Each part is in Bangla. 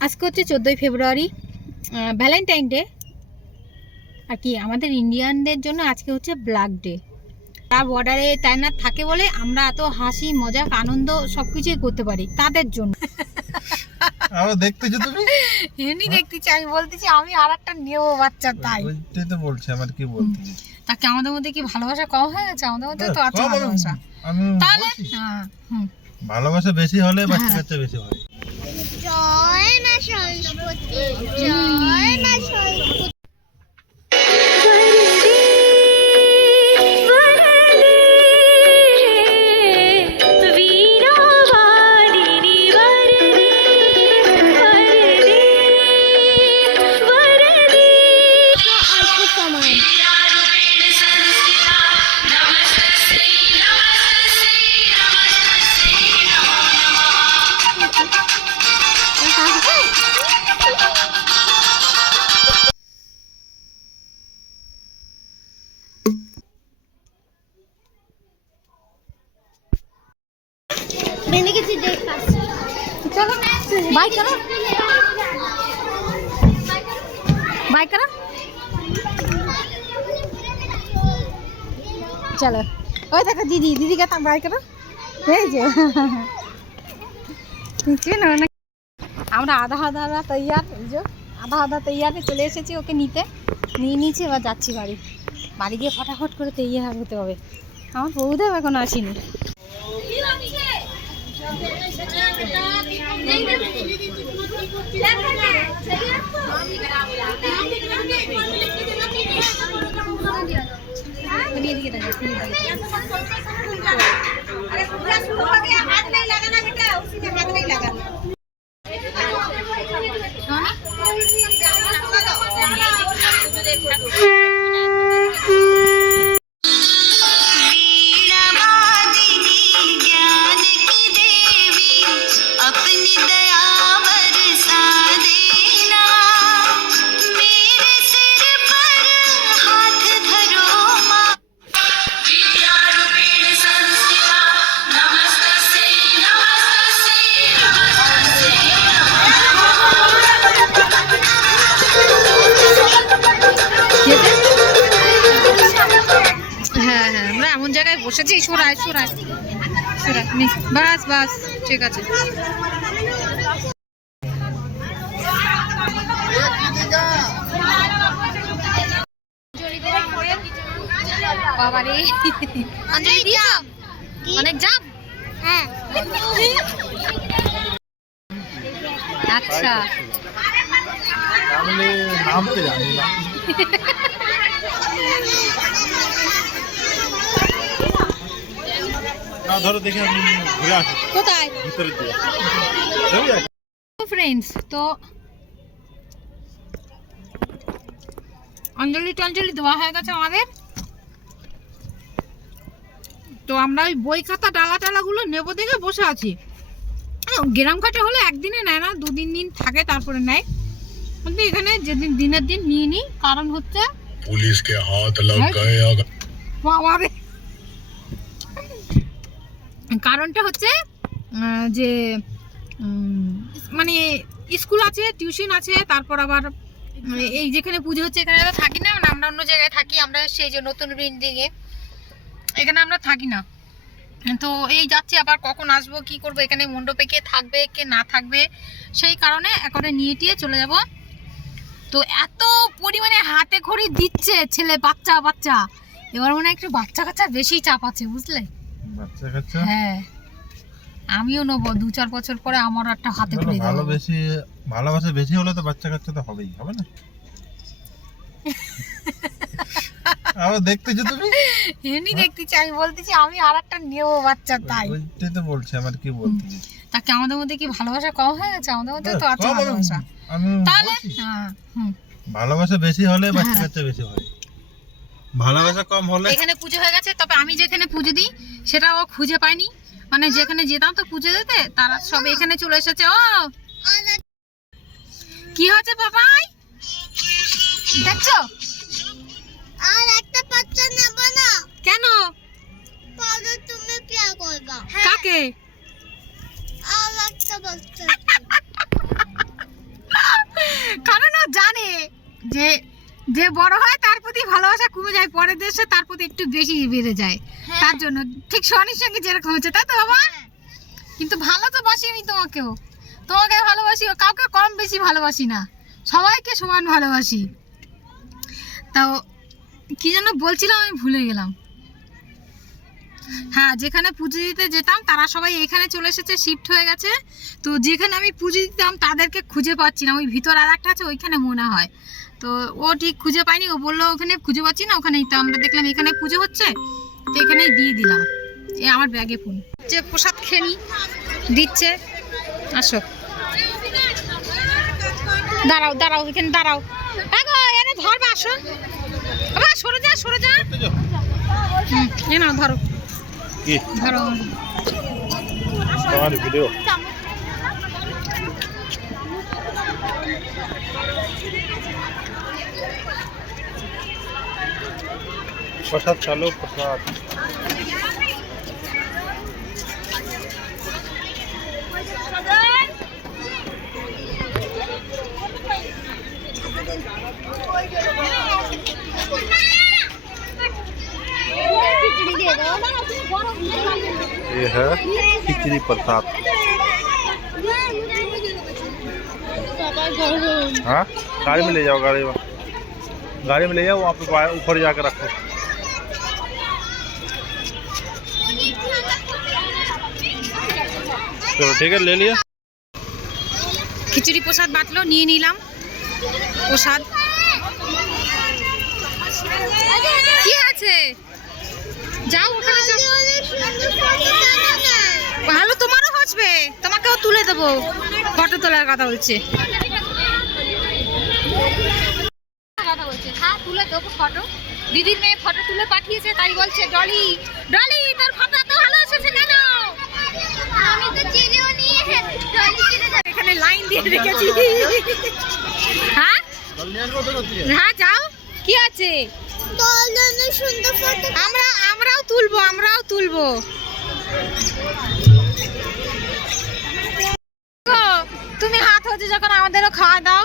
আজকে হচ্ছে চোদ্দোই ফেব্রুয়ারি ভ্যালেন্টাইন ডে আর কি আমাদের ইন্ডিয়ানদের জন্য আজকে হচ্ছে ব্ল্যাক ডে তার বর্ডারে তাইনার থাকে বলে আমরা এত হাসি মজা আনন্দ সব কিছুই করতে পারি তাদের জন্য। আবার দেখতেছো তুমি? এমনি দেখতেছি আমি বলতেছি আমি আর একটা নেব বাচ্চা তাই। ওইটাই তো বলছি আমার কি বলতেছি? তাকে আমাদের মধ্যে কি ভালোবাসা কম হয়ে গেছে আমাদের মধ্যে তো আছে কম আমি- ভালোবাসা। আমি তাহলে হ্যাঁ ভালোবাসা বেশি হলে বাচ্চা হ্যাঁ। কাচ্চা বেশি হয়। সরস্বতী জয় মা সরস্বতী। বাই করো বাই করো চলো। ওই দেখো দিদি দিদিকে তার বাই করো এই যে। না আমরা আধা আধা আধা তৈয়ার যে। আধা আধা তৈয়ারে চলে এসেছি ওকে নিতে। নিয়ে নিয়েছি, এবার যাচ্ছি বাড়ি। বাড়ি গিয়ে ফটাফট করে তৈয়ার হতে হবে। আমার বউদেব এখন আসেনি। अरे पूरा शुरू हो गया हाथ नहीं लगाना बेटा उसी में हाथ नहीं लगाना এমন জায়গায় বসেছি? সরাই সরাই নে, বাস বাস ঠিক আছে। বাবারে। অঞ্জলি দিয়েছ অনেক জাম? হ্যাঁ। আচ্ছা। জানি না। তো অঞ্জলি টঞ্জলি দেওয়া হয়ে গেছে আমাদের। তো আমরা ওই বই খাতা ডালা টালাগুলো নেব দেখে বসে আছি। গ্রাম খাটে হলে একদিনে নেয় না দুদিন দিন থাকে তারপরে নেয়। এখানে যেদিন দিনের দিন নিয়ে নিই কারণ হচ্ছে পুলিশকে হাত কারণটা হচ্ছে যে মানে স্কুল আছে, টিউশন আছে, তারপর আবার এই যেখানে পুজো হচ্ছে, এখানে তো থাকি না মানে আমরা অন্য জায়গায় থাকি, আমরা সেই যে নতুন বিল্ডিংয়ে এখানে আমরা থাকি না। তো এই যাচ্ছি, আবার কখন আসব, কি করব, এখানে মণ্ডপে কে থাকবে, কে না থাকবে, সেই কারণে একবারে নিয়ে টিয়ে চলে যাব। তো এত পরিমাণে হাতে খড়ি দিচ্ছে ছেলে, বাচ্চা বাচ্চা। এবার মনে হয় একটু বাচ্চা কাচ্চা বেশি চাপ আছে, বুঝলে? বাচ্চা কাচ্চা? হ্যাঁ। আমিও নেব দু চার বছর পরে আমার একটা হাতে ভালো বেশি ভালোবাসা বেশি হলে তো বাচ্চা কাচ্চা তো হবেই হবে না? আবার দেখতেছো তুমি? এমনি দেখতেছি আমি বলতেছি আমি আর একটা নেব বাচ্চা তাই। ওইটাই তো বলছি আমার কি বলতেছি তাকে আমাদের মধ্যে কি ভালোবাসা কম হয়ে গেছে? আমাদের মধ্যে তো আছে ভালোবাসা। তাহলে হ্যাঁ ভালোবাসা বেশি হলে বাচ্চা হ্যাঁ। কাচ্চা বেশি হয়। ভালোবাসা কম হলে এখানে পুজো হয়ে গেছে তবে আমি যেখানে পুজো দিই সেটা ও খুঁজে পায়নি। মানে যেখানে যেতাম তো খুঁজে যেতে তারা সব এখানে চলে এসেছে। ও! কি হচ্ছে বাবাই দেখছ? আর একটা বাচ্চা নেব না। কেন? পরে তুমি বিয়ে করবা। হ্যাঁ। কাকে? আর একটা বাচ্চা কারণ ও জানে যে যে বড় হয় তার প্রতি ভালোবাসা কমে যায় পরের দেশে তার প্রতি একটু বেশি বেড়ে যায়। তার জন্য ঠিক সনির সঙ্গে যেরকম হচ্ছে তাই তো বাবা? কিন্তু ভালো তো বাসি আমি তোমাকেও। তোমাকে ভালোবাসি কাউকে কম বেশি ভালোবাসি না। সবাইকে সমান ভালোবাসি। তাও কি যেন বলছিলাম আমি ভুলে গেলাম। হ্যাঁ যেখানে পুজো দিতে যেতাম তারা সবাই এখানে চলে এসেছে শিফট হয়ে গেছে। তো যেখানে আমি পুজো দিতাম তাদেরকে খুঁজে পাচ্ছি না। ওই ভিতর আর একটা আছে ওইখানে মনে হয়। তো ও ঠিক খুঁজে পাইনি ও বলল ওখানে খুঁজে পাচ্ছি না ওখানেই তো আমরা দেখলাম এখানে পুজো হচ্ছে তো এখানেই দিয়ে দিলাম। এ আমার ব্যাগে ফোন যে প্রসাদ খেয়ে নি দিচ্ছে আসো। দাঁড়াও দাঁড়াও এখানে দাঁড়াও। এনে ধরবে আসো। বাবা সরে যা সরে যা। হুম, এ নাও ধরো। কি? ধরো। ভিডিও प्रसाद चालो प्रसाद। ये है खिचड़ी प्रसाद। हाँ? गाड़ी में ले जाओ गाड़ी में। गाड़ी में ले जाओ वहाँ पे बा- ऊपर जाकर रखो चलो ठीक है ले लिया খিচুড়ি প্রসাদ বাটলো নিয়ে নিলাম প্রসাদ কি আছে যাও ওখানে যাও ভালো তোমারও হসবে তোমাকেও তুলে দেবো ফটো তোলার কথা বলছে তুলে দেবো ফটো দিদির মেয়ে ফটো তুলে পাঠিয়েছে তাই বলছে ডলি ডলি তোর ফটো এত ভালো এসেছে কেন? আমি তো চিনিও নিয়ে টলি চিনে যাবে। এখানে লাইন দিয়ে রেখেছি। হ্যাঁ? হ্যাঁ যাও। কি আছে? তোর সুন্দর ফটো আমরা আমরাও তুলবো আমরাও তুলবো। তুমি হাত হচ্ছে যখন আমাদেরও খাওয়া দাও।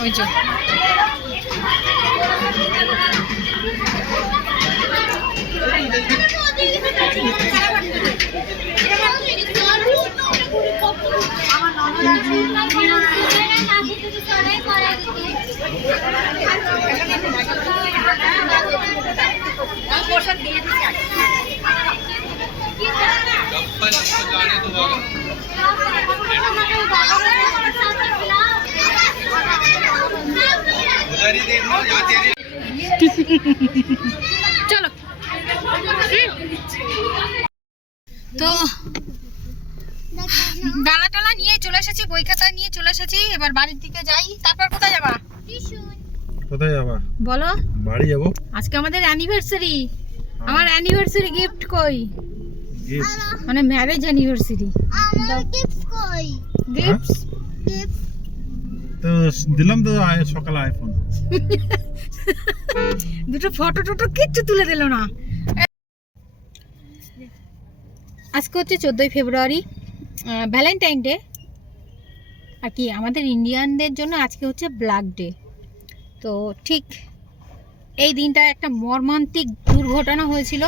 ওই যে চলো। তো ডালা টালা নিয়ে চলে এসেছি বই খাতা নিয়ে চলে এসেছি। এবার বাড়ির দিকে যাই। তারপর কোথায় যাবা? কোথায় যাবা? বলো। বাড়ি যাব? আজকে আমাদের অ্যানিভার্সারি আমার অ্যানিভার্সারি গিফট কই? মানে ম্যারেজ অ্যানিভার্সারি আমার গিফট কই? গিফট গিফট তো দিলাম তো সকালে আইফোন দুটো ফটো টটো কিচ্ছু তুলে দিল না। আজকে হচ্ছে চোদ্দোই ফেব্রুয়ারি ভ্যালেন্টাইন ডে আর কি, আমাদের ইন্ডিয়ানদের জন্য আজকে হচ্ছে ব্ল্যাক ডে তো ঠিক এই দিনটা একটা মর্মান্তিক দুর্ঘটনা হয়েছিল।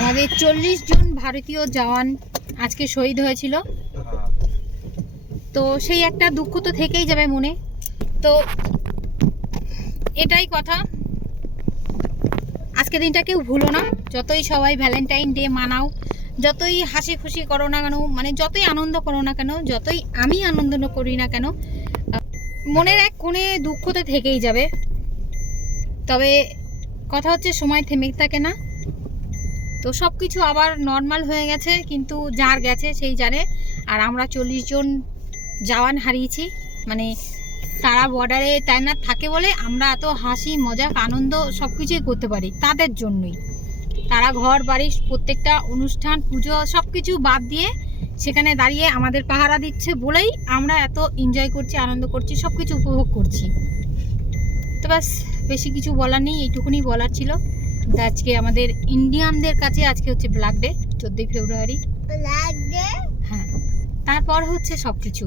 আমাদের চল্লিশ জন ভারতীয় জওয়ান আজকে শহীদ হয়েছিল। তো সেই একটা দুঃখ তো থেকেই যাবে মনে। তো এটাই কথা। আজকে দিনটা কেউ ভুলো না। যতই সবাই ভ্যালেন্টাইন ডে মানাও, যতই হাসি খুশি করো না কেন মানে যতই আনন্দ করো না কেন, যতই আমি আনন্দ করি না কেন, মনের এক কোণে দুঃখ তো থেকেই যাবে। তবে কথা হচ্ছে সময় থেমে থাকে না। তো সব কিছু আবার নর্মাল হয়ে গেছে, কিন্তু যার গেছে সেই জানে। আর আমরা চল্লিশ জন জওয়ান হারিয়েছি। মানে তারা বর্ডারে তাইনাত থাকে বলে আমরা এত হাসি মজা আনন্দ সব কিছুই করতে পারি তাদের জন্যই। তারা ঘর বাড়ি প্রত্যেকটা অনুষ্ঠান পুজো সব কিছু বাদ দিয়ে সেখানে দাঁড়িয়ে আমাদের পাহারা দিচ্ছে বলেই আমরা এত এনজয় করছি আনন্দ করছি সব কিছু উপভোগ করছি। তো ব্যাস বেশি কিছু বলার নেই এইটুকুনি বলার ছিল। আজকে আমাদের ইন্ডিয়ানদের কাছে আজকে হচ্ছে ব্ল্যাক ডে চোদ্দোই ফেব্রুয়ারি। ব্ল্যাক ডে হ্যাঁ তারপর হচ্ছে সব কিছু